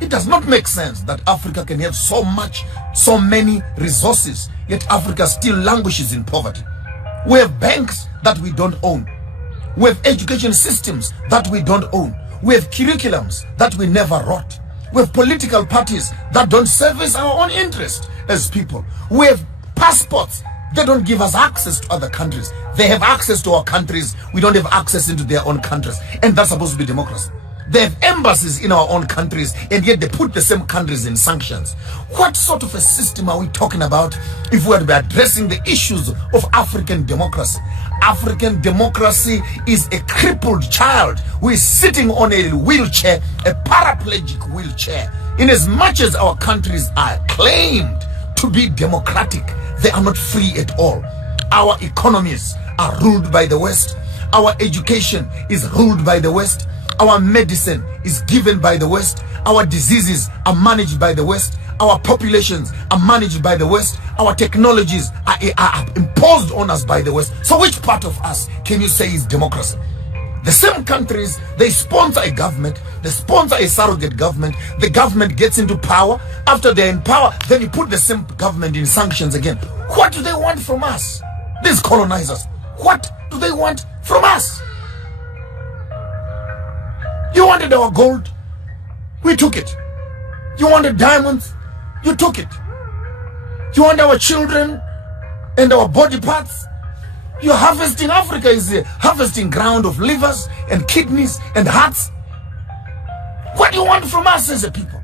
It does not make sense that Africa can have so many resources, yet Africa still languishes in poverty. We have banks that we don't own. We have education systems that we don't own. We have curriculums that we never wrote. We have political parties that don't service our own interest as people. We have passports. They don't give us access to other countries. They have access to our countries. We don't have access into their own countries. And that's supposed to be democracy. They have embassies in our own countries, and yet they put the same countries in sanctions. What sort of a system are we talking about if we are to be addressing the issues of African democracy? African democracy is a crippled child who is sitting on a wheelchair, a paraplegic wheelchair. In as much as our countries are claimed to be democratic, they are not free at all. Our economies are ruled by the West. Our education is ruled by the West. Our medicine is given by the West. Our diseases are managed by the West. Our populations are managed by the West. Our technologies are imposed on us by the West. So which part of us can you say is democracy? The same countries, they sponsor a government, they sponsor a surrogate government, the government gets into power. After they're in power, then you put the same government in sanctions again. What do they want from us? These colonizers, what do they want from us? You wanted our gold, we took it. You wanted diamonds, you took it. You want our children and our body parts? You're harvesting. Africa is a harvesting ground of livers and kidneys and hearts. What do you want from us as a people?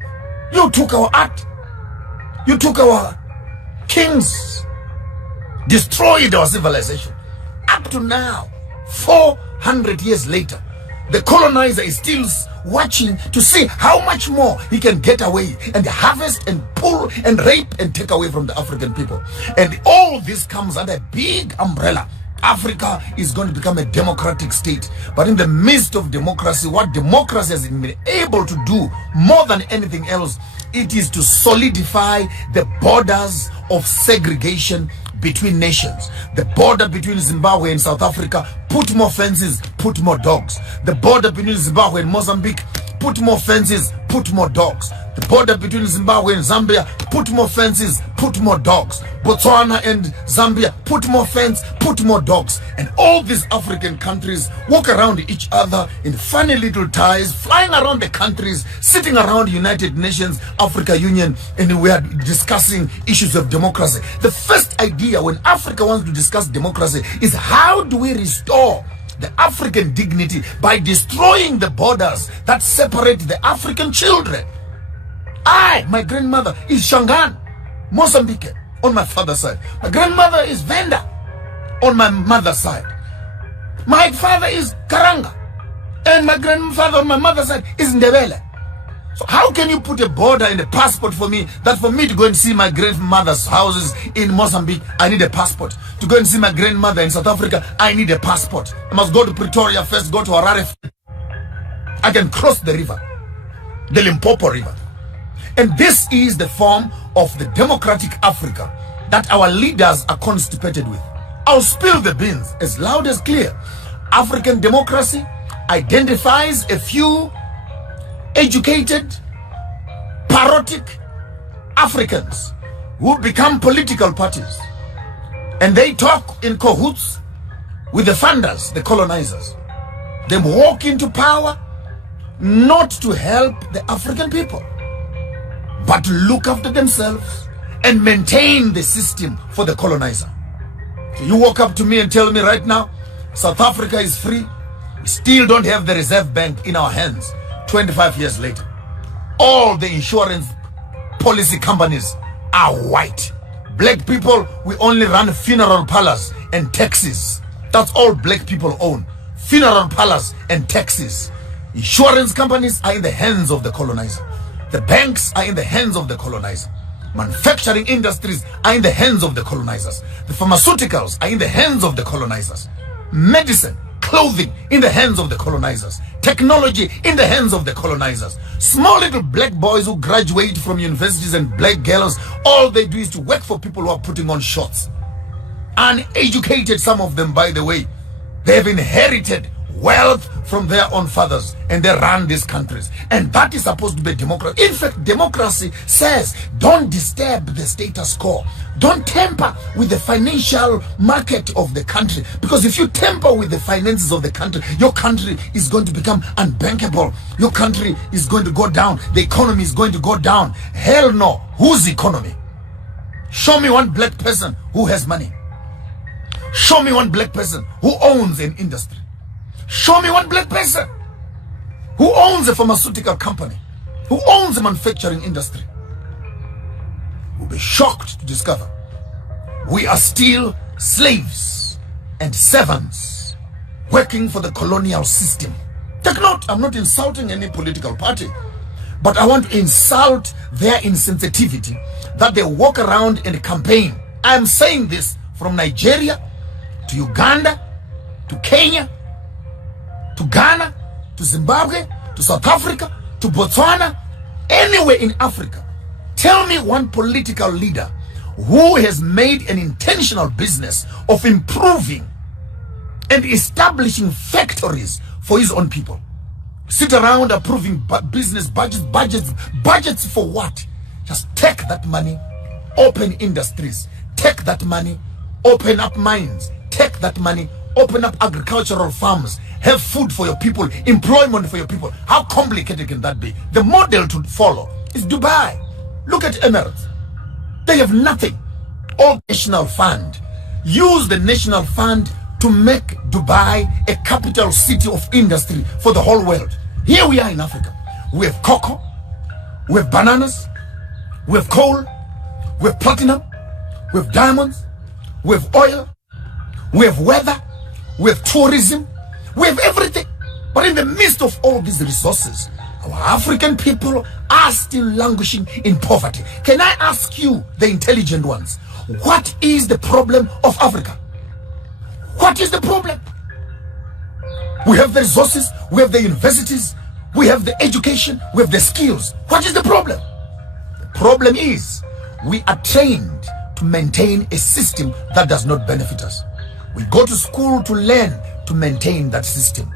You took our art. You took our kings. Destroyed our civilization. Up to now, 400 years later, the colonizer is still watching to see how much more he can get away and harvest and pull and rape and take away from the African people. And all this comes under a big umbrella. Africa is going to become a democratic state. But in the midst of democracy, what democracy has been able to do more than anything else, it is to solidify the borders of segregation between nations. The border between Zimbabwe and South Africa, put more fences, put more dogs. The border between Zimbabwe and Mozambique, put more fences, put more dogs. The border between Zimbabwe and Zambia, put more fences, put more dogs. Botswana and Zambia, put more fence, put more dogs. And all these African countries walk around each other in funny little ties, flying around the countries, sitting around United Nations, Africa Union, and we are discussing issues of democracy. The first idea when Africa wants to discuss democracy is how do we restore the African dignity by destroying the borders that separate the African children. My grandmother is Shangaan, Mozambique, on my father's side. My grandmother is Venda, on my mother's side. My father is Karanga, and my grandfather on my mother's side is Ndebele. So how can you put a border in a passport for me, that for me to go and see my grandmother's houses in Mozambique, I need a passport. To go and see my grandmother in South Africa, I need a passport. I must go to Pretoria first, go to Harare. I can cross the river, the Limpopo River. And this is the form of the democratic Africa that our leaders are constipated with. I'll spill the beans as loud as clear. African democracy identifies a few educated, parodic Africans who become political parties. And they talk in cahoots with the funders, the colonizers. They walk into power not to help the African people, but to look after themselves and maintain the system for the colonizer. So you walk up to me and tell me right now, South Africa is free. We still don't have the Reserve Bank in our hands 25 years later. All the insurance policy companies are white. Black people, we only run funeral parlors and taxis. That's all black people own. Funeral parlors and taxis. Insurance companies are in the hands of the colonizer. The banks are in the hands of the colonizer. Manufacturing industries are in the hands of the colonizers. The pharmaceuticals are in the hands of the colonizers. Medicine, clothing in the hands of the colonizers. Technology in the hands of the colonizers. Small little black boys who graduate from universities and black girls, all they do is to work for people who are putting on shorts. Uneducated, some of them, by the way. They have inherited wealth from their own fathers, and they run these countries. And that is supposed to be democracy. In fact, democracy says don't disturb the status quo. Don't tamper with the financial market of the country. Because if you tamper with the finances of the country, your country is going to become unbankable. Your country is going to go down. The economy is going to go down. Hell no. Whose economy? Show me one black person who has money. Show me one black person who owns an industry. Show me one black person who owns a pharmaceutical company, who owns a manufacturing industry. You'll be shocked to discover we are still slaves and servants working for the colonial system. Take note, I'm not insulting any political party, but I want to insult their insensitivity that they walk around and campaign. I'm saying this from Nigeria to Uganda to Kenya to Ghana to Zimbabwe to South Africa to Botswana, anywhere in Africa. Tell me one political leader who has made an intentional business of improving and establishing factories for his own people. Sit around approving business budgets for what? Just take that money, open industries. Take that money, open up mines. Take that money, open up agricultural farms. Have food for your people, employment for your people. How complicated can that be? The model to follow is Dubai. Look at Emirates. They have nothing. All national fund. Use the national fund to make Dubai a capital city of industry for the whole world. Here we are in Africa. We have cocoa, we have bananas, we have coal, we have platinum, we have diamonds, we have oil, we have weather, we have tourism, we have everything. But in the midst of all these resources, our African people are still languishing in poverty. Can I ask you, the intelligent ones, what is the problem of Africa? What is the problem? We have the resources, we have the universities, we have the education, we have the skills. What is the problem? The problem is we are trained to maintain a system that does not benefit us. We go to school to learn to maintain that system.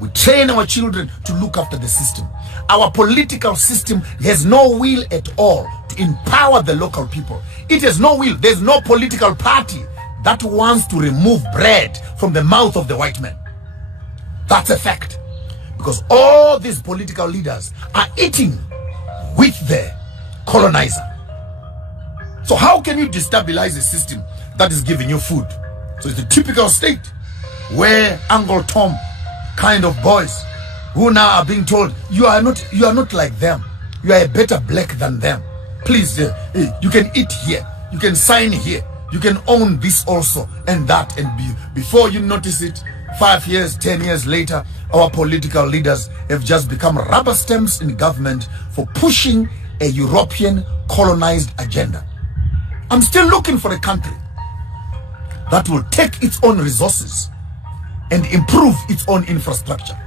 We train our children to look after the system. Our political system has no will at all to empower the local people. It has no will. There's no political party that wants to remove bread from the mouth of the white man. That's a fact. Because all these political leaders are eating with the colonizer. So how can you destabilize a system that is giving you food? So it's the typical state where Uncle Tom kind of boys who now are being told, you are not like them. You are a better black than them. Please, you can eat here. You can sign here. You can own this also and that. And before you notice it, 5 years, 10 years later, our political leaders have just become rubber stamps in government for pushing a European colonized agenda. I'm still looking for a country that will take its own resources and improve its own infrastructure.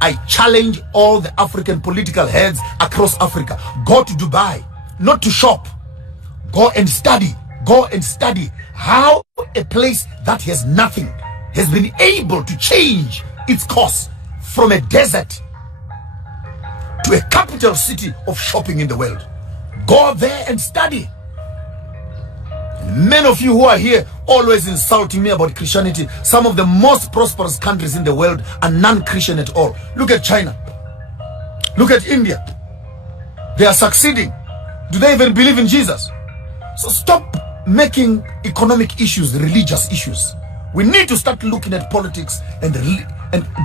I challenge all the African political heads across Africa. Go to Dubai, not to shop. Go and study. Go and study how a place that has nothing has been able to change its course from a desert to a capital city of shopping in the world. Go there and study. Many of you who are here always insulting me about Christianity. Some of the most prosperous countries in the world are non-Christian at all. Look at China. Look at India. They are succeeding. Do they even believe in Jesus? So stop making economic issues religious issues. We need to start looking at politics and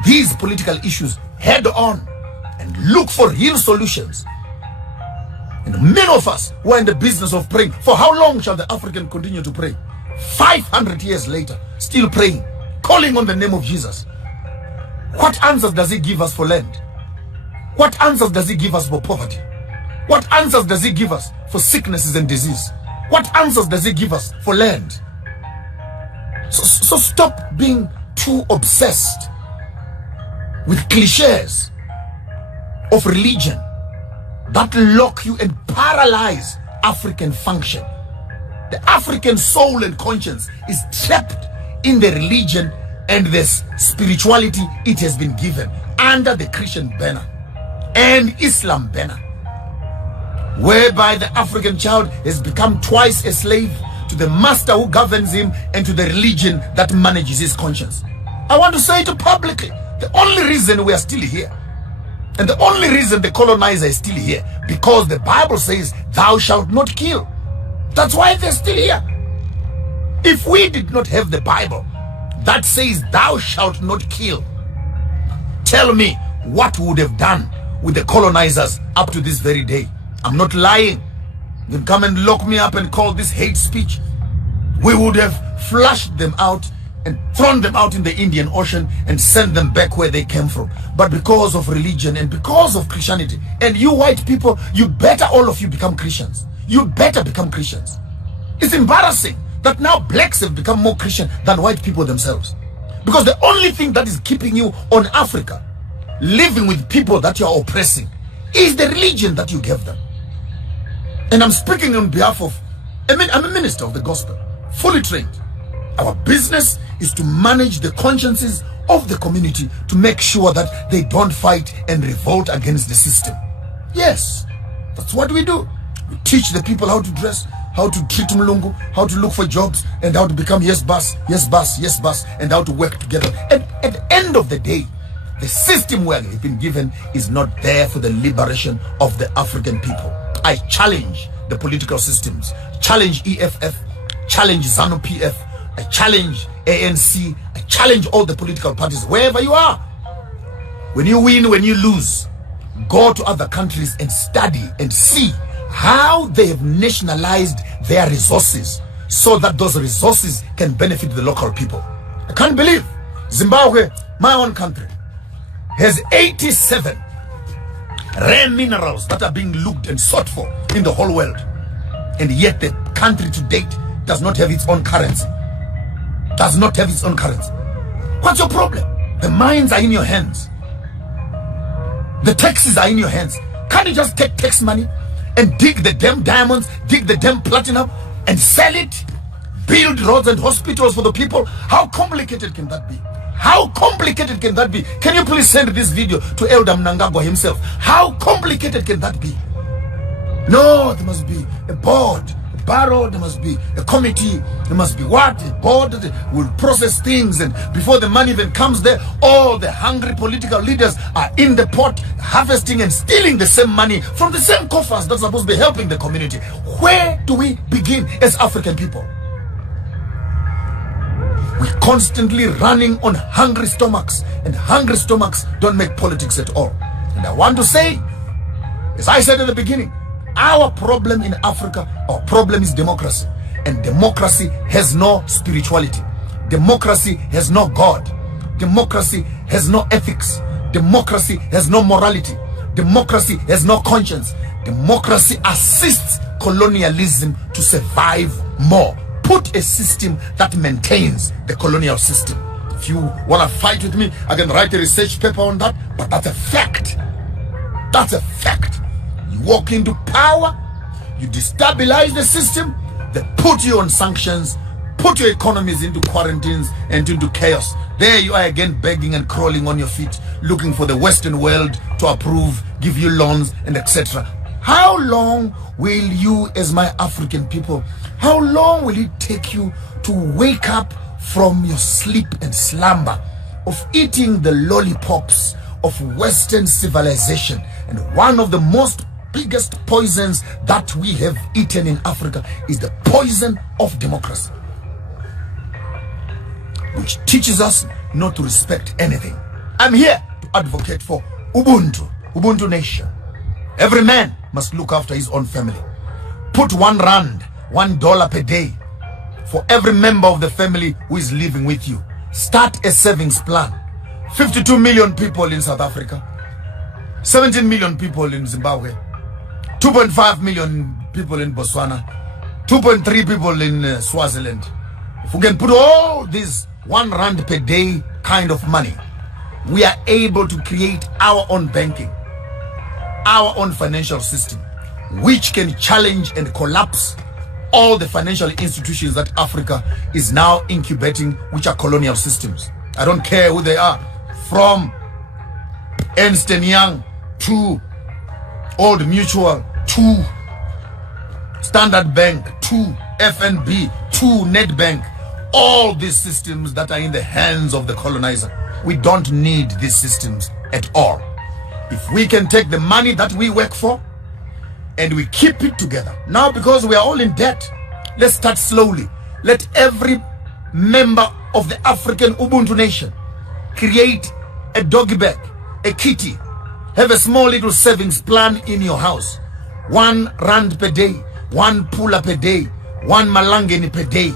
these political issues head on and look for real solutions. And many of us who are in the business of praying, for how long shall the African continue to pray? 500 years later, still praying, calling on the name of Jesus. What answers does he give us for land? What answers does he give us for poverty? What answers does he give us for sicknesses and disease? What answers does he give us for land? So stop being too obsessed with cliches of religion that lock you and paralyze African function. The African soul and conscience is trapped in the religion and this spirituality it has been given under the Christian banner and Islam banner, whereby the African child has become twice a slave to the master who governs him and to the religion that manages his conscience. I want to say it publicly. The only reason we are still here, and the only reason the colonizer is still here, because the Bible says, thou shalt not kill. That's why they're still here. If we did not have the Bible that says, thou shalt not kill, tell me what we would have done with the colonizers up to this very day. I'm not lying. You can come and lock me up and call this hate speech. We would have flushed them out and thrown them out in the Indian Ocean and sent them back where they came from. But because of religion and because of Christianity, and you white people, you better all of you become Christians. You better become Christians. It's embarrassing that now blacks have become more Christian than white people themselves. Because the only thing that is keeping you on Africa, living with people that you are oppressing, is the religion that you gave them. And I'm speaking on behalf of, I'm a minister of the gospel, fully trained. Our business is to manage the consciences of the community to make sure that they don't fight and revolt against the system. Yes, that's what we do. We teach the people how to dress, how to treat Mlungu, how to look for jobs, and how to become yes boss, yes boss, yes boss, and how to work together. And at the end of the day, the system we have been given is not there for the liberation of the African people. I challenge the political systems, challenge EFF, challenge ZANU-PF, I challenge ANC, I challenge all the political parties, wherever you are. When you win, when you lose, go to other countries and study and see how they have nationalized their resources so that those resources can benefit the local people. I can't believe Zimbabwe, my own country, has 87 rare minerals that are being looked and sought for in the whole world. And yet the country to date does not have its own currency. Does not have its own currency. What's your problem? The mines are in your hands. The taxes are in your hands. Can't you just take tax money and dig the damn diamonds, dig the damn platinum and sell it? Build roads and hospitals for the people? How complicated can that be? How complicated can that be? Can you please send this video to Elder Mnangagwa himself? How complicated can that be? No, there must be a board, a barrow, there must be a committee, there must be what? A board that will process things, and before the money even comes there, all the hungry political leaders are in the pot, harvesting and stealing the same money from the same coffers that's supposed to be helping the community. Where do we begin as African people? We're constantly running on hungry stomachs, and hungry stomachs don't make politics at all. And I want to say, as I said at the beginning, our problem in Africa, our problem is democracy. And democracy has no spirituality. Democracy has no God. Democracy has no ethics. Democracy has no morality. Democracy has no conscience. Democracy assists colonialism to survive more. Put a system that maintains the colonial system. If you want to fight with me, I can write a research paper on that, but that's a fact. That's a fact. You walk into power, you destabilize the system, they put you on sanctions, put your economies into quarantines and into chaos. There you are again begging and crawling on your feet, looking for the Western world to approve, give you loans and etc. How long will you, as my African people, how long will it take you to wake up from your sleep and slumber of eating the lollipops of Western civilization? And one of the most biggest poisons that we have eaten in Africa is the poison of democracy, which teaches us not to respect anything. I'm here to advocate for Ubuntu nation. Every man must look after his own family. Put R1, $1 per day for every member of the family who is living with you. Start a savings plan. 52 million people in South Africa, 17 million people in Zimbabwe, 2.5 million people in Botswana, 2.3 people in Swaziland. If we can put all these R1 per day kind of money, we are able to create our own banking, our own financial system, which can challenge and collapse all the financial institutions that Africa is now incubating, which are colonial systems. I don't care who they are, from Ernst & Young to Old Mutual to Standard Bank to FNB to Nedbank, all these systems that are in the hands of the colonizer. We don't need these systems at all. If we can take the money that we work for and we keep it together. Now, because we are all in debt, let's start slowly. Let every member of the African Ubuntu nation create a doggy bag, a kitty, have a small little savings plan in your house. R1 per day, 1 pula per day, 1 malangeni per day.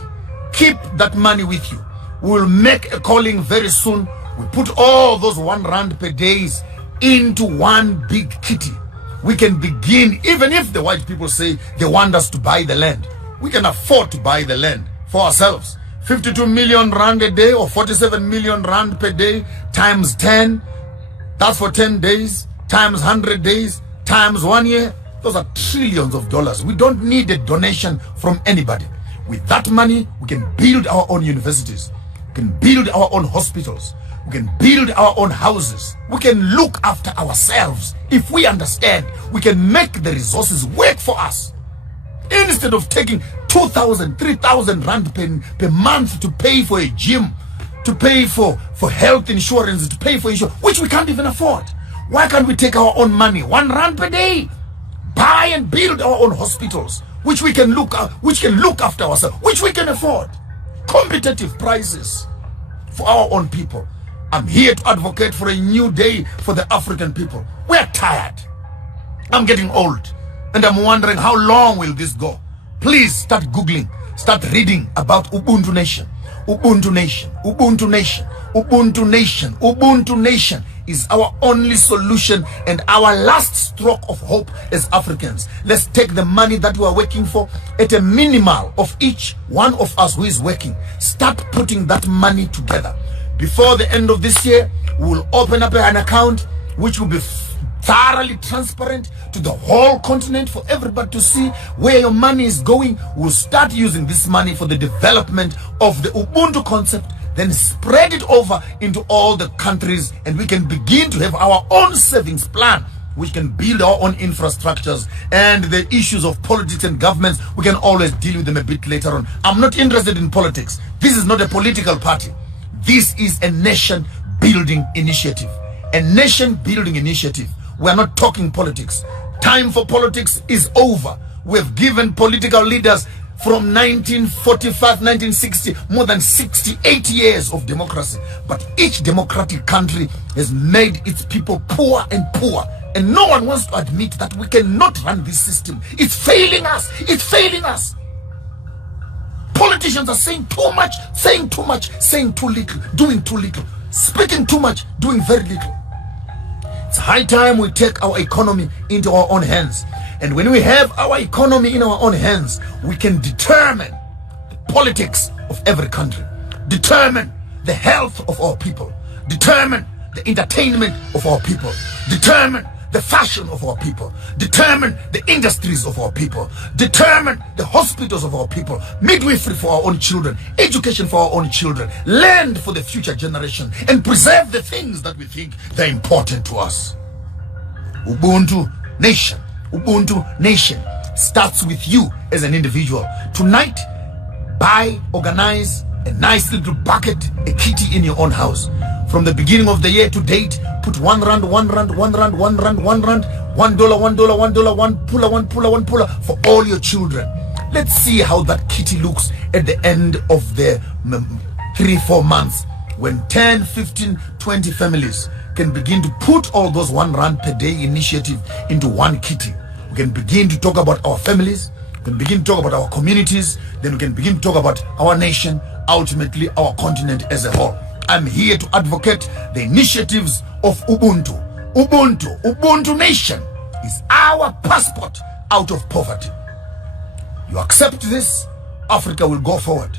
Keep that money with you. We'll make a calling very soon. We put all those R1 per days into one big kitty. We can begin, even if the white people say they want us to buy the land, we can afford to buy the land for ourselves. 52 million rand a day or 47 million rand per day times 10, that's for 10 days, times 100 days, times 1 year. Those are trillions of dollars. We don't need a donation from anybody. With that money, we can build our own universities. We can build our own hospitals. We can build our own houses. We can look after ourselves. If we understand, we can make the resources work for us. Instead of taking 2,000, 3,000 rand per month to pay for a gym, to pay for health insurance, to pay for insurance, which we can't even afford. Why can't we take our own money, R1 per day, buy and build our own hospitals, which we can look after ourselves, which we can afford, competitive prices for our own people. I'm here to advocate for a new day for the African people. We're tired. I'm getting old, and I'm wondering how long will this go. Please start Googling, start reading about Ubuntu Nation. Ubuntu Nation, Ubuntu Nation, Ubuntu Nation, Ubuntu Nation is our only solution and our last stroke of hope as Africans. Let's take the money that we are working for at a minimal of each one of us who is working. Start putting that money together. Before the end of this year, we will open up an account which will be thoroughly transparent to the whole continent for everybody to see where your money is going. We'll start using this money for the development of the Ubuntu concept, then spread it over into all the countries, and we can begin to have our own savings plan, which can build our own infrastructures. And the issues of politics and governments, we can always deal with them a bit later on. I'm not interested in politics. This is not a political party. This is a nation building initiative. A nation building initiative. We are not talking politics. Time for politics is over. We have given political leaders from 1945, 1960, more than 68 years of democracy. But each democratic country has made its people poor and poor. And no one wants to admit that we cannot run this system. It's failing us. It's failing us. Politicians are saying too much, saying too much, saying too little, doing too little, speaking too much, doing very little. It's high time we take our economy into our own hands. And when we have our economy in our own hands, we can determine the politics of every country, determine the health of our people, determine the entertainment of our people, determine the fashion of our people, determine the industries of our people, determine the hospitals of our people, midwifery for our own children, education for our own children, land for the future generation, and preserve the things that we think they're important to us. Ubuntu Nation. Ubuntu Nation starts with you as an individual. Tonight, buy, organize a nice little bucket, a kitty in your own house. From the beginning of the year to date, put R1, R1, R1, R1, R1, $1, $1, $1, one pulla, one pulla for all your children. Let's see how that kitty looks at the end of the 3-4 months, when 10, 15, 20 families can begin to put all those R1 per day initiative into one kitty. We can begin to talk about our families, we can begin to talk about our communities, then we can begin to talk about our nation, ultimately our continent as a whole. I'm here to advocate the initiatives of Ubuntu. Ubuntu Nation is our passport out of poverty. You accept this, Africa will go forward.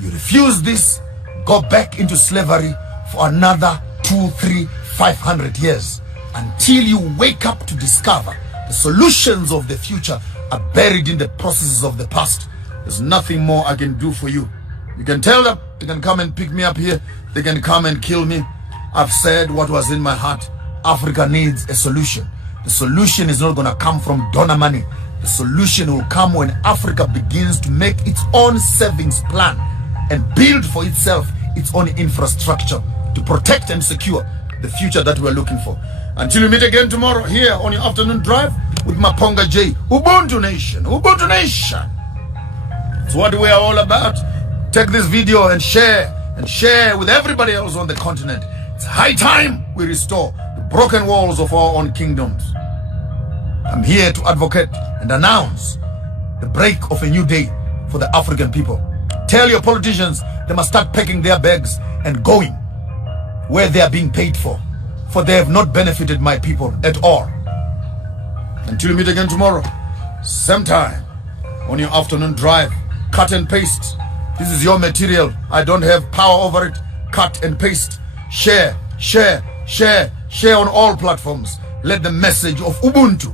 You refuse this, go back into slavery for another 2, 3, 500 years, until you wake up to discover the solutions of the future are buried in the processes of the past. There's nothing more I can do for you. You can tell them they can come and pick me up here. They can come and kill me. I've said what was in my heart. Africa needs a solution. The solution is not going to come from donor money. The solution will come when Africa begins to make its own savings plan and build for itself its own infrastructure to protect and secure the future that we're looking for. Until we meet again tomorrow here on your afternoon drive with Maponga J. Ubuntu Nation. Ubuntu Nation. It's what we are all about. Take this video and share with everybody else on the continent. It's high time we restore the broken walls of our own kingdoms. I'm here to advocate and announce the break of a new day for the African people. Tell your politicians they must start packing their bags and going where they are being paid for they have not benefited my people at all. Until we meet again tomorrow, same time, on your afternoon drive, cut and paste. This is your material. I don't have power over it. Cut and paste. Share on all platforms. Let the message of Ubuntu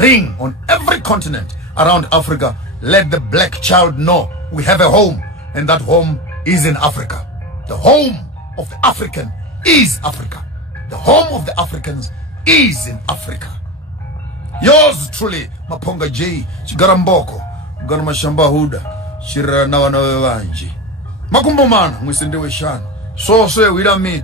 ring on every continent around Africa. Let the black child know we have a home, and that home is in Africa. The home of the African is Africa. The home of the Africans is in Africa. Yours truly, Maponga J. Chigaramboko, Garmashamba Huda, Shira Nawana Wanji. Makumbomana, Mwisindewe Shan. So say we don't meet.